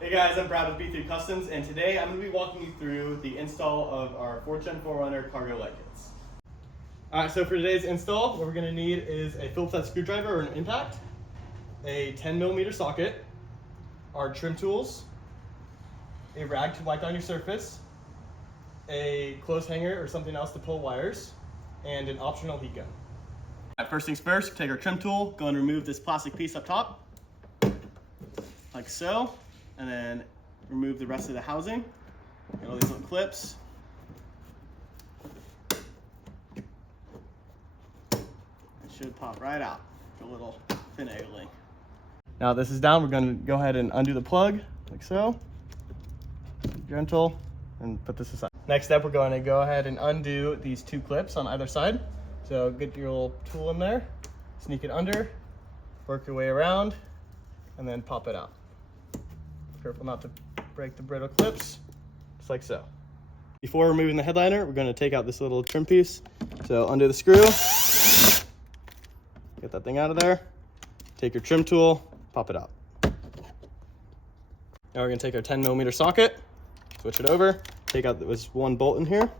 Hey guys, I'm Brad with B3 Customs, and today I'm going to be walking you through the install of our 4Runner cargo light kits. Alright, so for today's install, what we're going to need is a Phillips head screwdriver or an impact, a 10mm socket, our trim tools, a rag to wipe down your surface, a clothes hanger or something else to pull wires, and an optional heat gun. First things first, take our trim tool, go and remove this plastic piece up top, like so. And then remove the rest of the housing and all these little clips. It should pop right out, a little finagling. Now this is down, we're going to go ahead and undo the plug, like so. Gentle, and put this aside. Next step, we're going to go ahead and undo these two clips on either side. So get your little tool in there, sneak it under, work your way around, and then pop it out. Careful not to break the brittle clips, just like so. Before removing the headliner, we're going to take out this little trim piece. So undo the screw, get that thing out of there, take your trim tool, pop it out. Now we're going to take our 10mm socket, switch it over, take out this one bolt in here,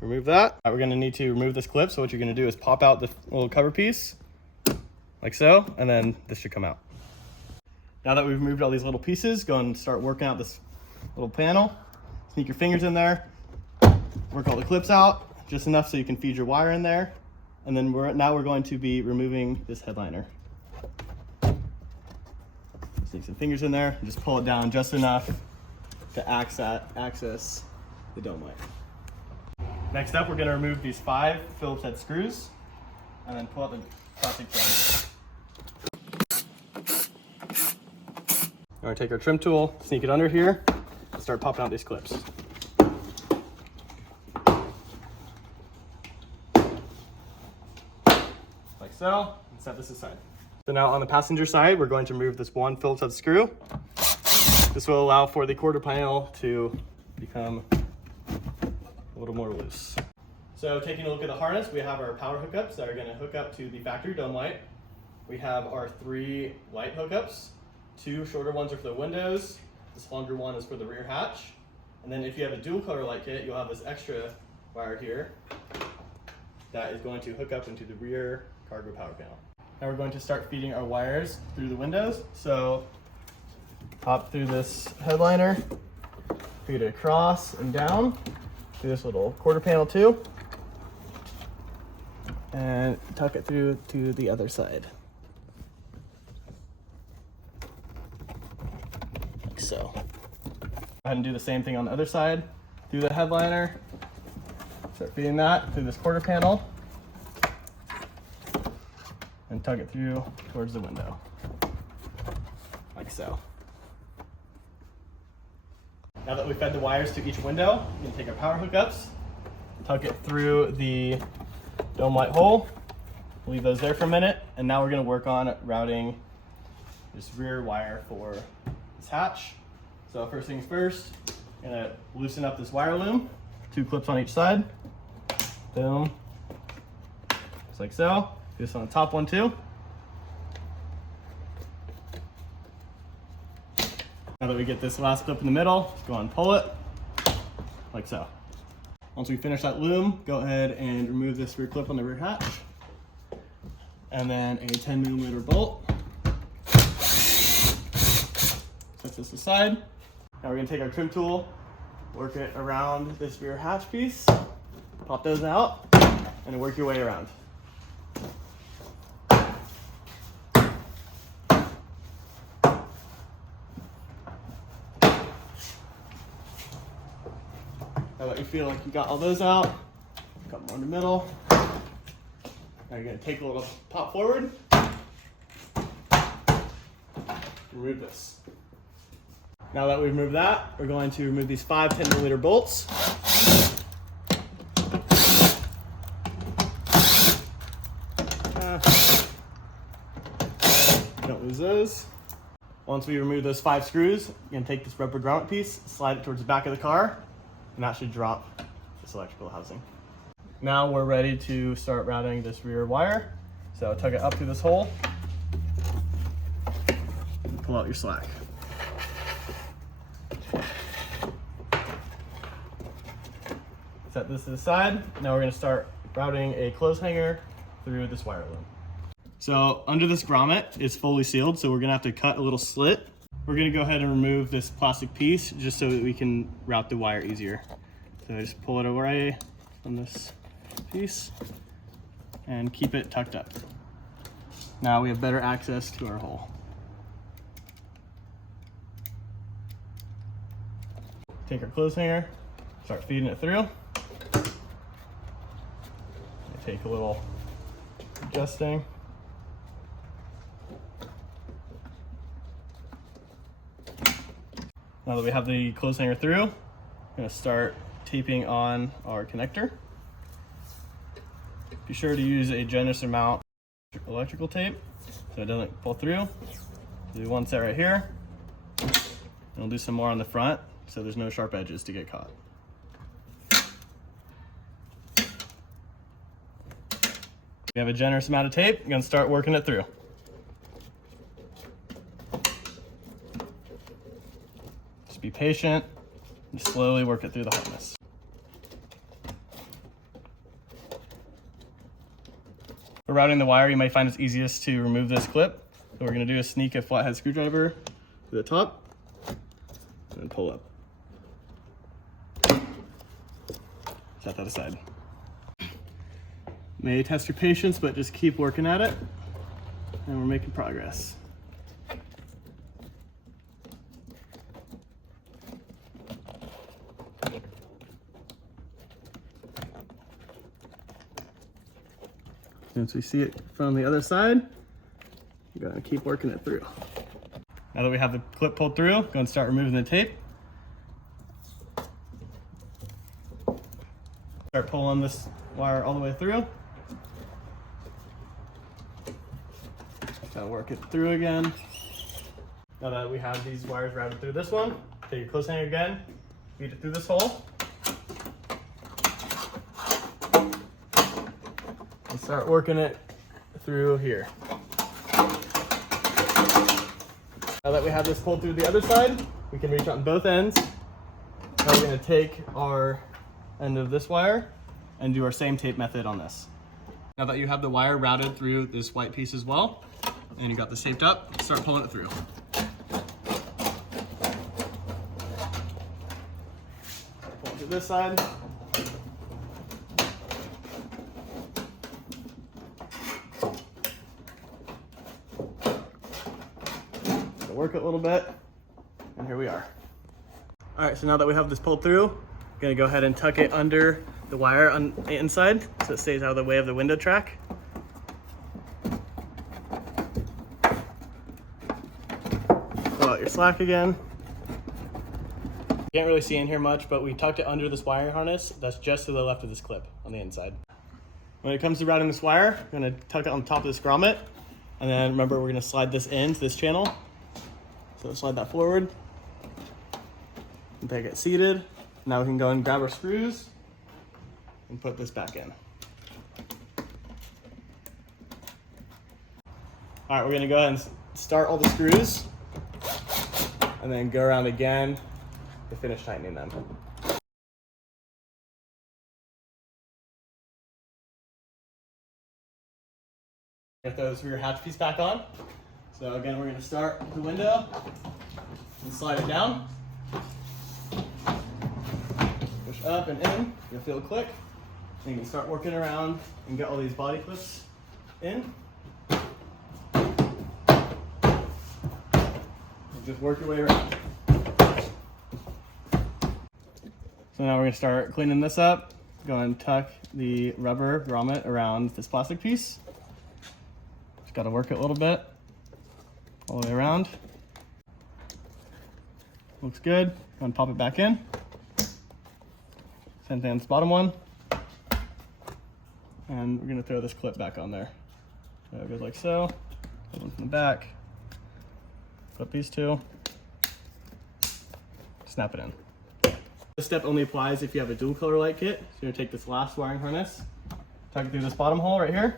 remove that. We're going to need to remove this clip, so what you're going to do is pop out the little cover piece, like so, and then this should come out. Now that we've removed all these little pieces, go and start working out this little panel. Sneak your fingers in there, work all the clips out, just enough so you can feed your wire in there. And then now we're going to be removing this headliner. Sneak some fingers in there, and just pull it down just enough to access the dome light. Next up, we're going to remove these 5 Phillips head screws and then pull out the plastic trim. We're going to take our trim tool, sneak it under here, and start popping out these clips. Like so, and set this aside. So now on the passenger side, we're going to remove this one Phillips head screw. This will allow for the quarter panel to become a little more loose. So taking a look at the harness, we have our power hookups that are going to hook up to the factory dome light. We have our 3 light hookups. 2 shorter ones are for the windows. This longer one is for the rear hatch. And then if you have a dual color light kit, you'll have this extra wire here that is going to hook up into the rear cargo power panel. Now we're going to start feeding our wires through the windows. So hop through this headliner, feed it across and down through this little quarter panel too, and tuck it through to the other side. Like so. Go ahead and do the same thing on the other side. Through the headliner, start feeding that through this quarter panel, and tug it through towards the window. Like so. Now that we've fed the wires to each window, we can take our power hookups, tuck it through the dome light hole, leave those there for a minute, and now we're going to work on routing this rear wire for this hatch. So first things first, I'm going to loosen up this wire loom, 2 clips on each side, boom, just like so. Do this on the top one too. Now that we get this last clip in the middle, go on and pull it, like so. Once we finish that loom, go ahead and remove this rear clip on the rear hatch, and then a 10mm bolt. Set this aside. Now we're going to take our trim tool, work it around this rear hatch piece, pop those out, and work your way around. Now that you feel like you got all those out, got more in the middle. Now you're going to take a little pop forward, remove this. Now that we've removed that, we're going to remove these 5 10mm bolts. Don't lose those. Once we remove those 5 screws, you're going to take this rubber grommet piece, slide it towards the back of the car, and that should drop this electrical housing. Now we're ready to start routing this rear wire. So tug it up through this hole, Pull out your slack. Set this to the side. Now we're going to start routing a clothes hanger through this wire loom. So under this grommet is fully sealed, so we're going to have to cut a little slit. We're going to go ahead and remove this plastic piece just so that we can route the wire easier. So just pull it away from this piece and keep it tucked up. Now we have better access to our hole. Take our clothes hanger, start feeding it through. Take a little adjusting. Now that we have the clothes hanger through, I'm going to start taping on our connector. Be sure to use a generous amount of electrical tape so it doesn't pull through. Do one set right here, and we'll do some more on the front so there's no sharp edges to get caught. We have a generous amount of tape. I'm going to start working it through. Just be patient and slowly work it through the harness. For routing the wire, you might find it's easiest to remove this clip. So we're going to do is sneak a flathead screwdriver to the top and then pull up. Set that aside. May test your patience, but just keep working at it, and we're making progress. Since we see it from the other side, we're gonna keep working it through. Now that we have the clip pulled through, go and start removing the tape. Start pulling this wire all the way through. Gotta work it through again. Now that we have these wires routed through this one, take your clothes hanger again, feed it through this hole, and start working it through here. Now that we have this pulled through the other side, we can reach on both ends. Now we're going to take our end of this wire and do our same tape method on this. Now that you have the wire routed through this white piece as well, and you got this taped up, start pulling it through. Pull it to this side. So work it a little bit, and here we are. All right, so now that we have this pulled through, I'm gonna go ahead and tuck it under the wire on the inside so it stays out of the way of the window track. Pull out your slack again. You can't really see in here much, but we tucked it under this wiring harness that's just to the left of this clip on the inside. When it comes to routing this wire, I'm gonna tuck it on top of this grommet, and then remember we're gonna slide this into this channel. So slide that forward and take it seated. Now we can go and grab our screws and put this back in. All right, we're gonna go ahead and start all the screws and then go around again to finish tightening them. We're gonna throw this rear hatch piece back on. So again, we're gonna start with the window and slide it down. Push up and in, you'll feel a click. And you can start working around and get all these body clips in. And just work your way around. So now we're gonna start cleaning this up. Go and tuck the rubber grommet around this plastic piece. Just gotta work it a little bit, all the way around. Looks good. Go and pop it back in. Same thing on this bottom one. And we're gonna throw this clip back on there. So it goes like so. Put one from the back. Clip these two. Snap it in. This step only applies if you have a dual color light kit. So you're gonna take this last wiring harness, tuck it through this bottom hole right here,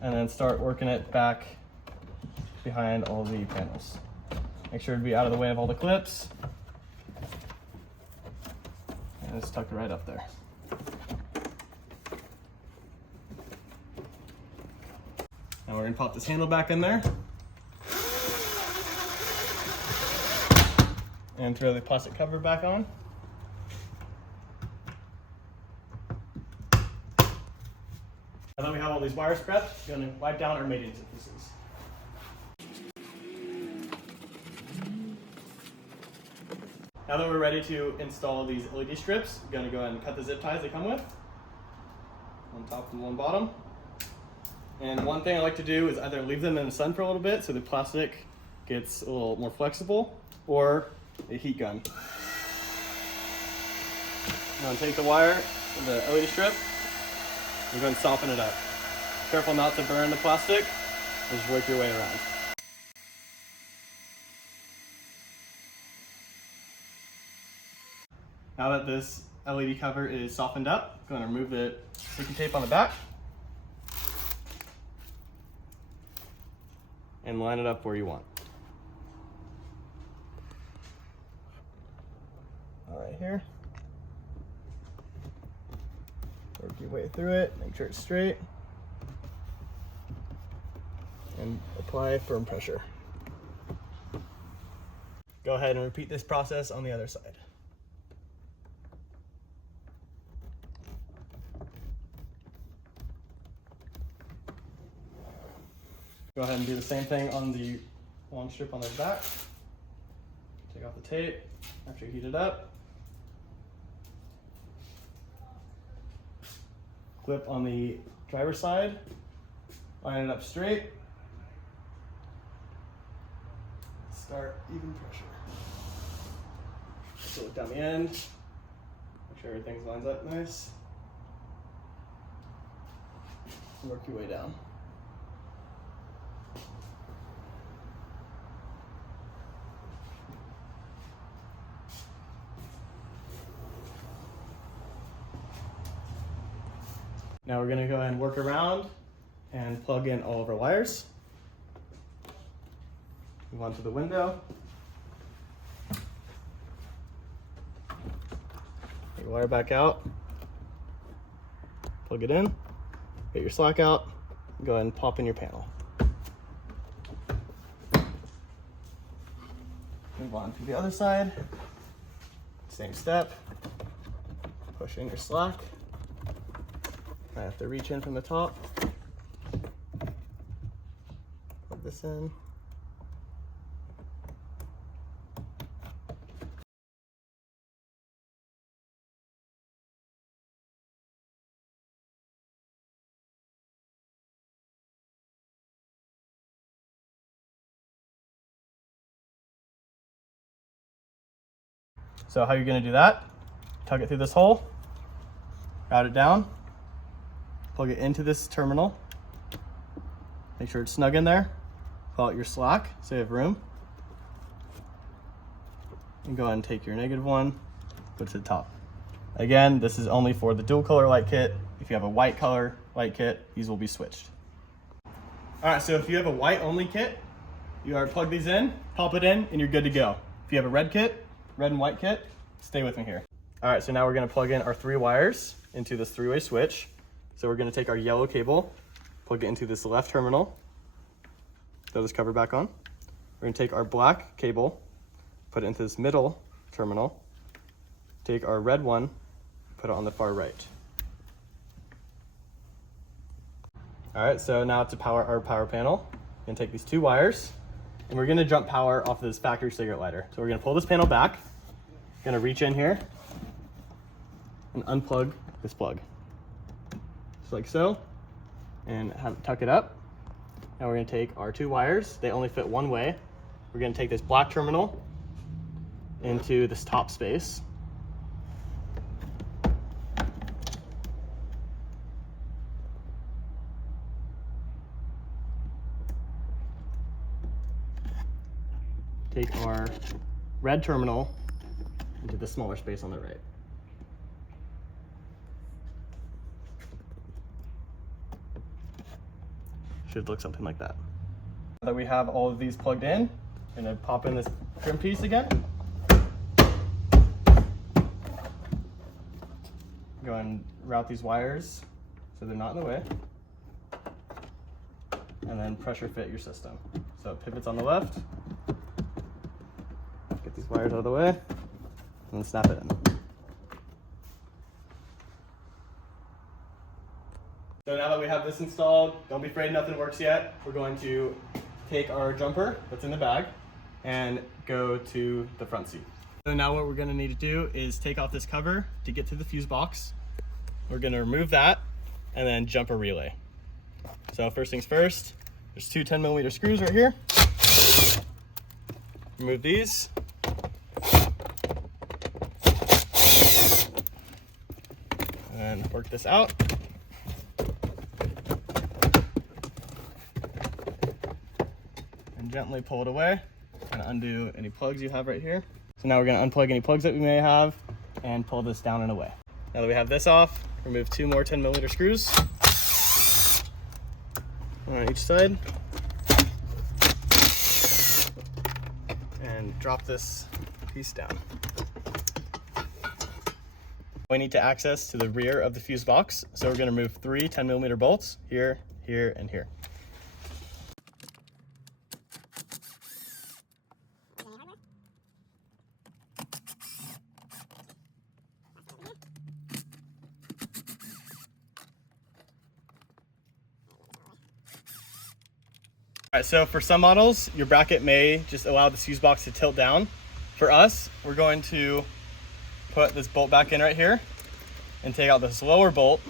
and then start working it back behind all the panels. Make sure to be out of the way of all the clips. And it's tucked right up there. Now we're gonna pop this handle back in there. And throw the plastic cover back on. Now that we have all these wires prepped, we're going to wipe down our mating surfaces. Now that we're ready to install these LED strips, we're going to go ahead and cut the zip ties they come with. One top and one bottom. And one thing I like to do is either leave them in the sun for a little bit so the plastic gets a little more flexible, or a heat gun. I'm going to take the wire, the LED strip, and go and soften it up. Careful not to burn the plastic. Just work your way around. Now that this LED cover is softened up, I'm going to remove the sticky tape on the back and line it up where you want. All right, here. Work your way through it, make sure it's straight, and apply firm pressure. Go ahead and repeat this process on the other side. Go ahead and do the same thing on the long strip on the back. Take off the tape after you heat it up. Clip on the driver's side, line it up straight. Start even pressure. So look down the end, make sure everything lines up nice. Work your way down. Now we're going to go ahead and work around and plug in all of our wires. Move on to the window. Take your wire back out. Plug it in. Get your slack out. Go ahead and pop in your panel. Move on to the other side. Same step. Push in your slack. I have to reach in from the top. Plug this in. So how you're going to do that? Tug it through this hole, route it down, plug it into this terminal. Make sure it's snug in there. Pull out your slack so you have room. And go ahead and take your negative one, put it to the top. Again, this is only for the dual color light kit. If you have a white color light kit, these will be switched. All right, so if you have a white only kit, you are plug these in, pop it in, and you're good to go. If you have a red kit, red and white kit, stay with me here. All right, so now we're gonna plug in our 3 wires into this 3-way switch. So we're gonna take our yellow cable, plug it into this left terminal, throw this cover back on. We're gonna take our black cable, put it into this middle terminal, take our red one, put it on the far right. All right, so now to power our power panel, we're gonna take these 2 wires, and we're gonna jump power off of this factory cigarette lighter. So we're gonna pull this panel back, gonna reach in here, and unplug this plug. Just like so, and tuck it up. Now we're gonna take our 2 wires, they only fit one way. We're gonna take this black terminal into this top space. Take our red terminal into the smaller space on the right. Should look something like that. Now that we have all of these plugged in, I'm going to pop in this trim piece again. Go and route these wires so they're not in the way. And then pressure fit your system. So it pivots on the left. Get these wires out of the way, and then snap it in. So now that we have this installed, don't be afraid nothing works yet. We're going to take our jumper that's in the bag and go to the front seat. So now what we're going to need to do is take off this cover to get to the fuse box. We're going to remove that and then jump a relay. So first things first, there's two 10mm screws right here. Remove these. And work this out. And gently pull it away and undo any plugs you have right here. So now we're going to unplug any plugs that we may have and pull this down and away. Now that we have this off, remove two more 10mm screws. One on each side. And drop this piece down. We need to access to the rear of the fuse box, so we're going to remove three 10mm bolts here, here, and here. All right, so for some models, your bracket may just allow the fuse box to tilt down. For us, we're going to put this bolt back in right here and take out this lower bolt.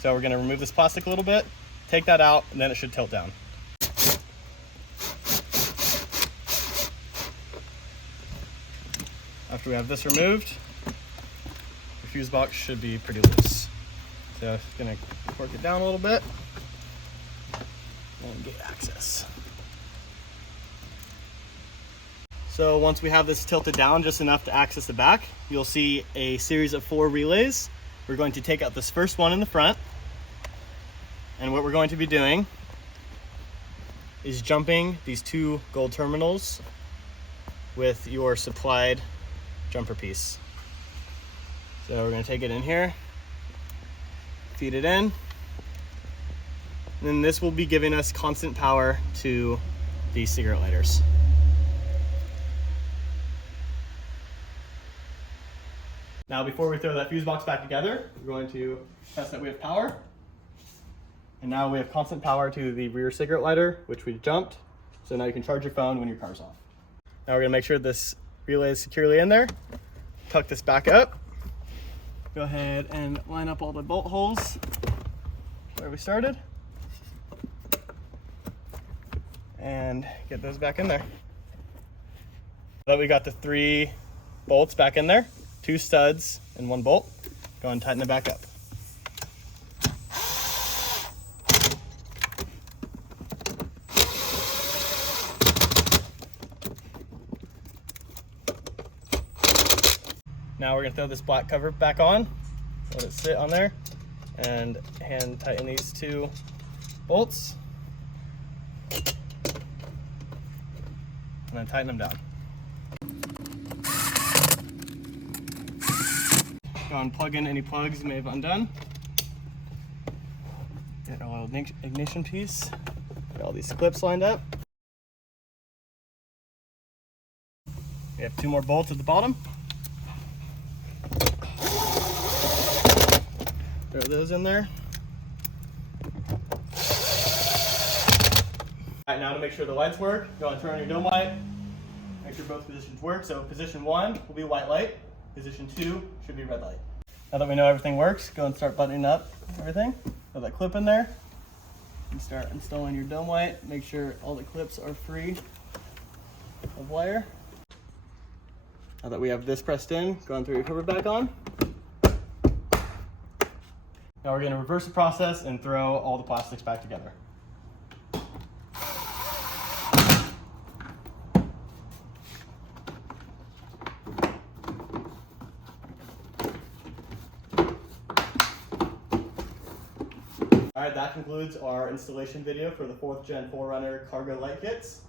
So we're going to remove this plastic a little bit, take that out, and then it should tilt down. After we have this removed, the fuse box should be pretty loose. So I'm going to work it down a little bit and get access. So once we have this tilted down just enough to access the back, you'll see a series of 4 relays. We're going to take out this first one in the front. And what we're going to be doing is jumping these 2 gold terminals with your supplied jumper piece. So we're going to take it in here, feed it in, and then this will be giving us constant power to these cigarette lighters. Now before we throw that fuse box back together, we're going to test that we have power. And now we have constant power to the rear cigarette lighter, which we jumped. So now you can charge your phone when your car's off. Now we're gonna make sure this relay is securely in there. Tuck this back up. Go ahead and line up all the bolt holes where we started. And get those back in there. Now that we got the 3 bolts back in there, 2 studs and 1 bolt. Go and tighten it back up. Now we're going to throw this black cover back on, let it sit on there, and hand tighten these 2 bolts, and then tighten them down. Go and plug in any plugs you may have undone. Get our little ignition piece. Get all these clips lined up. We have 2 more bolts at the bottom. Throw those in there. All right, now to make sure the lights work, go and turn on your dome light. Make sure both positions work. So position 1 will be white light. Position 2 should be red light. Now that we know everything works, go and start buttoning up everything. Throw that clip in there and start installing your dome light. Make sure all the clips are free of wire. Now that we have this pressed in, go and throw your cover back on. Now we're going to reverse the process and throw all the plastics back together. All right, that concludes our installation video for the 4th Gen 4Runner cargo light kits.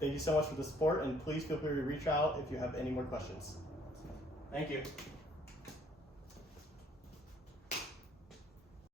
Thank you so much for the support, and please feel free to reach out if you have any more questions. Thank you.